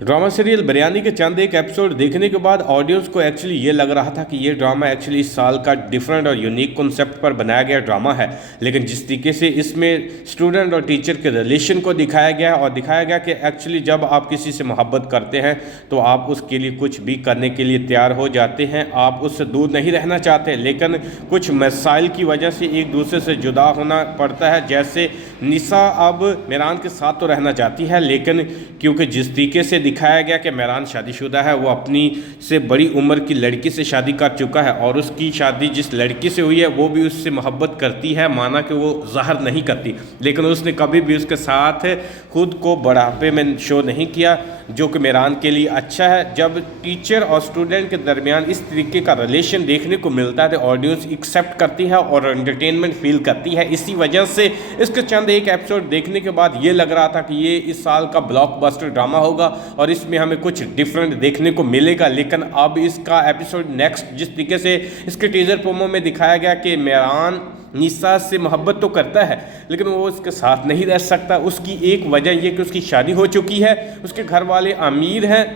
Drama serial biryani के चंद एक episode देखने के बाद ऑडियंस को एक्चुअली ये लग रहा था कि ये ड्रामा एक्चुअली इस साल का डिफरेंट और यूनिक कॉन्सेप्ट पर बनाया गया ड्रामा है। लेकिन जिस तरीके से इसमें स्टूडेंट और टीचर के रिलेशन को दिखाया गया और दिखाया गया कि एक्चुअली जब आप किसी से मोहब्बत करते हैं तो आप उसके लिए कुछ भी करने के लिए तैयार हो जाते हैं, आप उससे दूर नहीं रहना चाहते, लेकिन कुछ मसाइल की वजह से एक दूसरे से जुदा होना पड़ता है। जैसे निशा अब मेहरान के साथ तो रहना चाहती है, लेकिन क्योंकि जिस तरीके से दिखाया गया कि मेहरान शादीशुदा है, वो अपनी से बड़ी उम्र की लड़की से शादी कर चुका है और उसकी शादी जिस लड़की से हुई है वो भी उससे मोहब्बत करती है, माना कि वो ज़ाहिर नहीं करती, लेकिन उसने कभी भी उसके साथ खुद को बढ़ापे में शो नहीं किया, जो कि मेहरान के लिए अच्छा है। जब टीचर और स्टूडेंट के दरमियान इस तरीके का रिलेशन देखने को मिलता है तो ऑडियंस एक्सेप्ट करती है और एंटरटेनमेंट फील करती है। इसी वजह से इसके चंद एक एपिसोड देखने के बाद ये लग रहा था कि ये इस साल का ब्लॉकबस्टर ड्रामा होगा और इसमें हमें कुछ डिफरेंट देखने को मिलेगा। लेकिन अब इसका एपिसोड नेक्स्ट जिस तरीके से इसके टीजर प्रोमो में दिखाया गया कि मेहरान निशा से मोहब्बत तो करता है लेकिन वो उसके साथ नहीं रह सकता। उसकी एक वजह ये कि उसकी शादी हो चुकी है, उसके घर वाले अमीर हैं।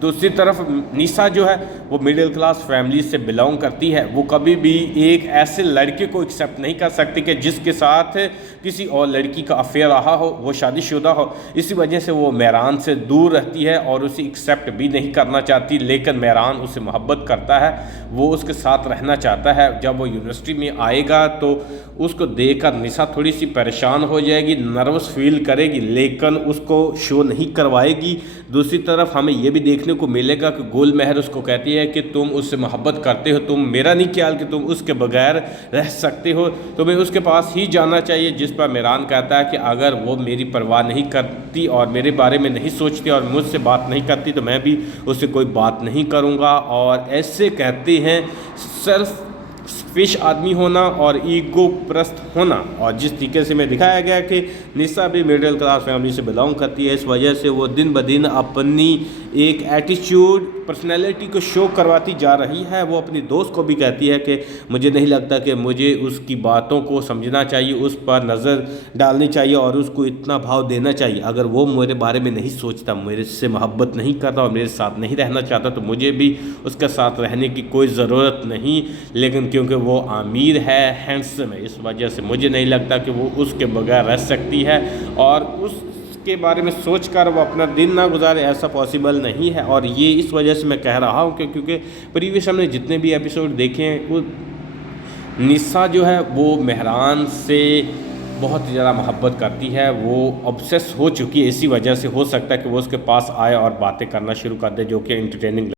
दूसरी तरफ निशा जो है वो मिडिल क्लास फैमिली से बिलोंग करती है, वो कभी भी एक ऐसे लड़के को एक्सेप्ट नहीं कर सकती कि जिसके साथ किसी और लड़की का अफेयर रहा हो, वो शादीशुदा हो। इसी वजह से वो मेहरान से दूर रहती है और उसे एक्सेप्ट भी नहीं करना चाहती, लेकिन मेहरान उसे मोहब्बत करता है, वो उसके साथ रहना चाहता है। जब वो यूनिवर्सिटी में आएगा तो उसको देखकर निशा थोड़ी सी परेशान हो जाएगी, नर्वस फील करेगी, लेकिन उसको शो नहीं करवाएगी। दूसरी तरफ हमें ये भी देखने को मिलेगा कि गुलमहर उसको कहती है कि तुम उससे मोहब्बत करते हो, तुम मेरा नहीं ख्याल कि तुम उसके बगैर रह सकते हो, तुम्हें उसके पास ही जाना चाहिए। जिस पर मेहरान कहता है कि अगर वो मेरी परवाह नहीं करती और मेरे बारे में नहीं सोचती और मुझसे बात नहीं करती तो मैं भी उससे कोई बात नहीं करूँगा। और ऐसे कहते हैं सिर्फ फिश आदमी होना और ईगो प्रस्त होना। और जिस तरीके से में दिखाया गया कि निशा भी मिडिल क्लास फैमिली से बिलोंग करती है, इस वजह से वो दिन ब दिन अपनी एक एटीट्यूड पर्सनैलिटी को शो करवाती जा रही है। वो अपनी दोस्त को भी कहती है कि मुझे नहीं लगता कि मुझे उसकी बातों को समझना चाहिए, उस पर नज़र डालनी चाहिए और उसको इतना भाव देना चाहिए। अगर वो मेरे बारे में नहीं सोचता, मेरे से मोहब्बत नहीं करता और मेरे साथ नहीं रहना चाहता तो मुझे भी उसके साथ रहने की कोई ज़रूरत नहीं। लेकिन क्योंकि वो अमीर है, हैंडसम है, इस वजह से मुझे नहीं लगता कि वो उसके बगैर रह सकती है और उसके बारे में सोचकर वो अपना दिन ना गुजारे, ऐसा पॉसिबल नहीं है। और ये इस वजह से मैं कह रहा हूँ क्योंकि प्रीवियस हमने जितने भी एपिसोड देखे हैं वो निशा जो है वो मेहरान से बहुत ज़्यादा मोहब्बत करती है, वो ऑब्सेस हो चुकी है। इसी वजह से हो सकता है कि वो उसके पास आए और बातें करना शुरू कर दे, जो कि एंटरटेनिंग